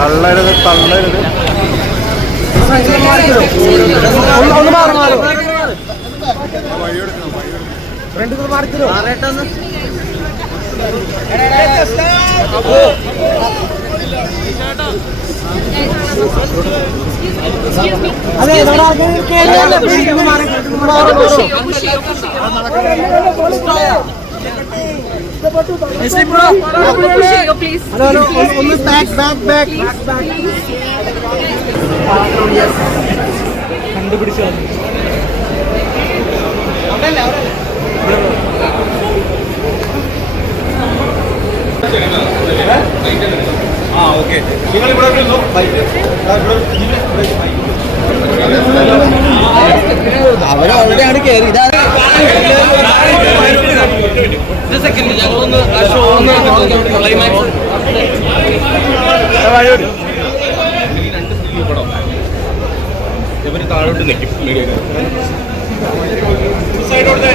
തള്ളരുത് തള്ളരുത്. കണ്ടുപിടിച്ചു ഓക്കെ. നിങ്ങൾ ഇവിടെ അവരവിടെയാണ് കയറി. സെക്കൻഡ് ഞങ്ങളൊന്ന് ഷോ ക്ലൈമാക്സ് ഇവര് താഴോട്ട് നിൽക്കും. സൈഡോട്ട്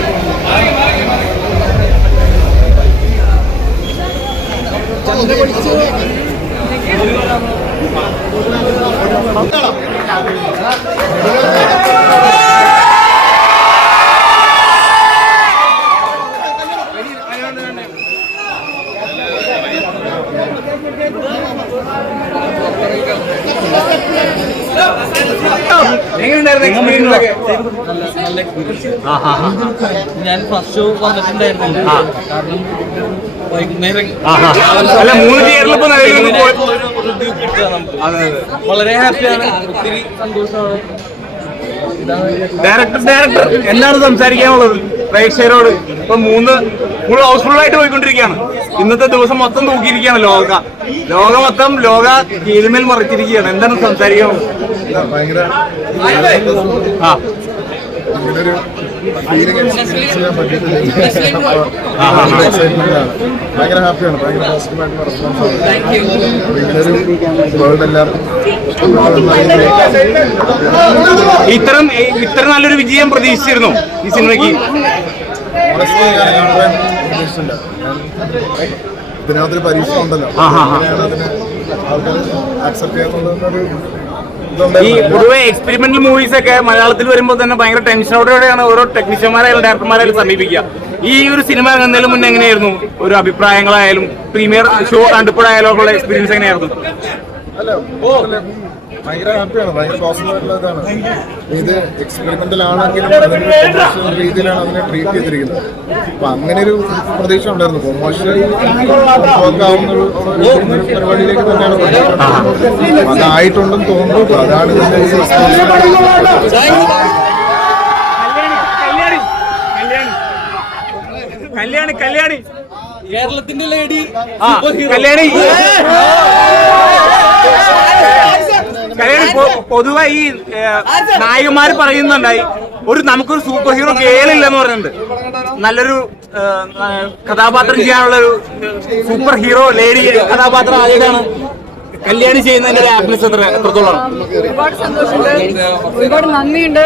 ഞാൻ ഫസ്റ്റ് ഷോ വന്നിട്ടുണ്ടായിരുന്നില്ല. കാരണം വൈകുന്നേരം വളരെ ഹാപ്പിയാണ്, ഒത്തിരി സന്തോഷമാണ്. ഡയറക്ടർ എന്താണ് സംസാരിക്കാനുള്ളത് പ്രേക്ഷകരോട്? ഇപ്പൊ മൂന്ന് ഹൗസ്ഫുൾ ആയിട്ട് പോയിക്കൊണ്ടിരിക്കുകയാണ്. ഇന്നത്തെ ദിവസം മൊത്തം തൂക്കിയിരിക്കുകയാണ് ലോക മൊത്തം കീഴ്മേൽ മറിച്ചിരിക്കുകയാണ്. എന്താണ് സംസാരിക്കാനുള്ളത്? ഇങ്ങനൊരു ഫീലിംഗ് എക്സ്പീരിയൻസ് ചെയ്യാൻ പറ്റിയിട്ടില്ല. ഭയങ്കര ഹാപ്പിയാണ്, ഭയങ്കര പോസിറ്റീവായിട്ടുള്ള റെസ്പോൺസാണ്. ഇങ്ങനൊരു വേൾഡ് എല്ലാവർക്കും ഇത്ര നല്ലൊരു വിജയം പ്രതീക്ഷിച്ചിരുന്നു ഈ സിനിമയ്ക്ക്? പ്രതീക്ഷിച്ചില്ല. ഇതിനകത്തൊരു പരീക്ഷ ഉണ്ടല്ലോ, അതിന് ആൾക്കാർ ആക്സെപ്റ്റ് ചെയ്യാന്നുള്ളൊരു ഈ പൊതുവെ എക്സ്പെരിമെന്റൽ മൂവീസ് ഒക്കെ മലയാളത്തിൽ വരുമ്പോൾ തന്നെ ഭയങ്കര ടെൻഷനോടെയാണ് ഓരോ ടെക്നീഷ്യന്മാരായാലും ഡയറക്ടർമാരായാലും സമീപിക്കുക. ഈ ഒരു സിനിമ ഇറങ്ങുന്നതിന് മുന്നേ എങ്ങനെയായിരുന്നു ഒരു അഭിപ്രായങ്ങളായാലും പ്രീമിയർ ഷോ കണ്ടപ്പോഴായാലും ഉള്ള എക്സ്പീരിയൻസ് എങ്ങനെയായിരുന്നു? ഭയങ്കര ഹാപ്പിയാണ്, ഭയങ്കര പോസിറ്റീവ് ആയിട്ടുള്ള ഇതാണ്. ഇത് എക്സ്പെരിമെന്റൽ ആണെങ്കിലും അതിന്റെ കൊമേഴ്ഷ്യൽ രീതിയിലാണ് അതിനെ ട്രീറ്റ് ചെയ്തിരിക്കുന്നത്. അപ്പൊ അങ്ങനെ ഒരു പ്രതീക്ഷ ഉണ്ടായിരുന്നു. കൊമേഴ്ഷ്യൽ ആവുന്ന ഒരു പരിപാടിയിലേക്ക് തന്നെയാണ് അതായിട്ടുണ്ടെന്ന് തോന്നുന്നു. അതാണ് ഇതിന്റെ കല്യാണി കേരളത്തിന്റെ ലേഡി കല്യാണി പൊതുവെ ഈ നായകന്മാര് പറയുന്നുണ്ടായി നമുക്കൊരു സൂപ്പർ ഹീറോ കേളില്ലെന്ന് പറയുന്നുണ്ട്. നല്ലൊരു കഥാപാത്രം ചെയ്യാനുള്ള ഒരു സൂപ്പർ ഹീറോ ലേഡി കഥാപാത്രം ആദ്യമായിട്ടാണ് കല്യാണി ചെയ്യുന്നതിന്റെ ഒരു ഹാപ്പിനെസ് എത്രത്തോളം? ഒരുപാട് സന്തോഷമുണ്ട്, ഒരുപാട് നന്ദിയുണ്ട്.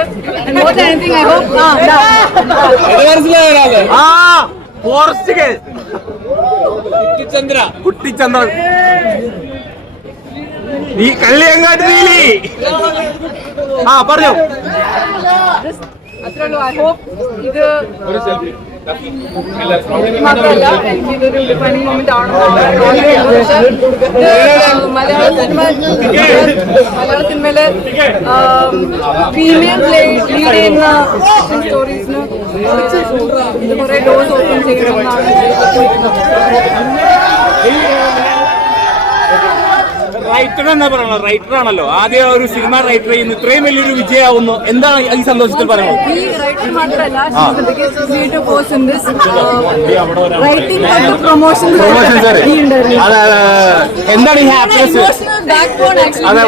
കുട്ടിച്ചന്ദ്രൻ ഈ കല്യാങ്കാട്ട് നീലി പറഞ്ഞോ. അത്രേ ഉള്ളൂ. ഐ ഹോപ്പ് ഇത് മാത്രമല്ല എനിക്കിതൊരു ഡിഫൈനിങ് മൊമെന്റ് ആണെന്നാണ് മലയാള സിനിമയില് ഫീമെയിൽ ലീഡ് ചെയ്യുന്ന സ്റ്റോറീസിന് കുറെ ഡോസ് ഓപ്പൺ ചെയ്യണമെന്നാണ്. റൈറ്റർ എന്നാ പറയുന്നത്? റൈറ്റർ ആണല്ലോ, ആദ്യം ഒരു സിനിമ റൈറ്റർ ചെയ്യുന്നു, ഇത്രയും വലിയൊരു വിജയമാവുന്നു. എന്താണ് ഈ സന്തോഷത്തിൽ പറയുന്നത്? ഈ റൈറ്റർ മാത്രമല്ല, എന്താണ് ഈ ഹാപ്പിനെസ്? അതെ,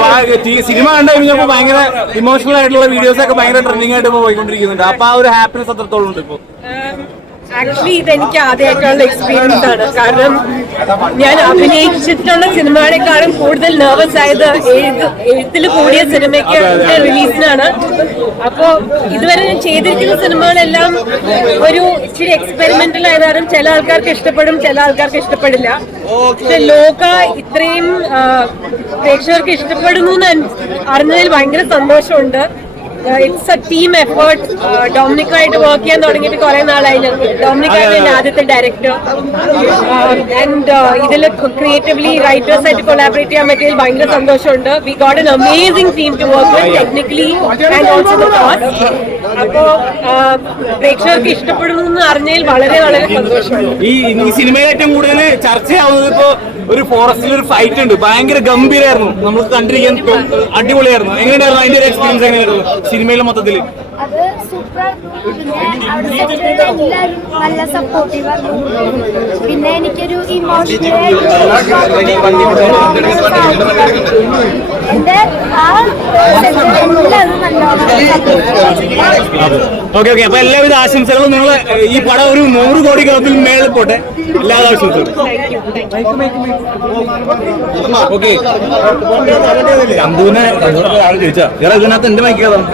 സിനിമ കണ്ടു കഴിഞ്ഞപ്പോ ഭയങ്കര ഇമോഷണൽ ആയിട്ടുള്ള വീഡിയോസ് ഒക്കെ ഭയങ്കര ട്രെൻഡിങ് ആയിട്ട് പോയിക്കൊണ്ടിരിക്കുന്നുണ്ട്. അപ്പൊ ആ ഒരു ഹാപ്പിനെസ് എത്രത്തോളം ഉണ്ട് ഇപ്പൊ? ആക്ച്വലി ഇതെനിക്ക് ആദ്യമായിട്ടുള്ള എക്സ്പീരിയൻസ് ആണ്. കാരണം ഞാൻ അഭിനയിച്ചിട്ടുള്ള സിനിമകളെക്കാളും കൂടുതൽ നെർവസ് ആയത് എഴുത്തിൽ കൂടിയ സിനിമയ്ക്ക് റിലീസിനാണ്. അപ്പോ ഇതുവരെ ഞാൻ ചെയ്തിരിക്കുന്ന സിനിമകളെല്ലാം ഒരു ഇച്ചിരി എക്സ്പെരിമെന്റൽ ആയതാണ്. ചില ആൾക്കാർക്ക് ഇഷ്ടപ്പെടും, ചില ആൾക്കാർക്ക് ഇഷ്ടപ്പെടില്ല. പക്ഷെ ലോക ഇത്രയും പ്രേക്ഷകർക്ക് ഇഷ്ടപ്പെടുന്നു എന്ന് അറിഞ്ഞതിൽ ഭയങ്കര സന്തോഷമുണ്ട്. It's a team effort. ഡൊമിനിക്കായിട്ട് വർക്ക് ചെയ്യാൻ തുടങ്ങിയിട്ട് കുറെ നാളായി. ഡൊമിനിക്കാണ് എന്റെ ആദ്യത്തെ ഡയറക്ടർ. ആൻഡ് ഇതിൽ ക്രിയേറ്റീവ്ലി റൈറ്റേഴ്സ് ആയിട്ട് കൊളാബറേറ്റ് ചെയ്യാൻ പറ്റിയതിൽ ഭയങ്കര സന്തോഷമുണ്ട്. We got an amazing team to work with, technically and also the cast. അപ്പോ പ്രേക്ഷകർക്ക് ഇഷ്ടപ്പെടുന്നു എന്ന് അറിഞ്ഞതിൽ വളരെ വളരെ സന്തോഷമുണ്ട്. ഈ സിനിമയിൽ ഏറ്റവും കൂടുതൽ ചർച്ചയാവുന്നത് ഇപ്പോ ഒരു ഫോറസ്റ്റിൽ ഒരു ഫൈറ്റ് ഉണ്ട്, ഭയങ്കര ഗംഭീരമായിരുന്നു, നമുക്ക് കണ്ടിരിക്കാൻ അടിപൊളിയായിരുന്നു. എങ്ങനെയായിരുന്നു അതിന്റെ ഒരു എക്സ്പീരിയൻസ്? എങ്ങനെയായിരുന്നു സിനിമയിൽ മൊത്തത്തിൽ? അത് സൂപ്പർ. പിന്നെ അവിടെ എല്ലാവരും നല്ല സപ്പോർട്ടീവായിരുന്നു. പിന്നെ എനിക്കൊരു ഇമോഷണൽ എന്റെ ആ എല്ലാവരും നല്ലോണം ഓക്കെ ഓക്കെ. അപ്പൊ എല്ലാവിധ ആശംസകളും. നിങ്ങൾ ഈ പടം ഒരു 100 കോടി ഗ്രഹത്തിൽ മേളിൽ പോട്ടെ. എല്ലാവിധ ആശംസകളും. ഓക്കെ. ചന്തുവിനെ ചോദിച്ചാ ഇതിനകത്ത് എന്റെ മൈക്കാതാണ്.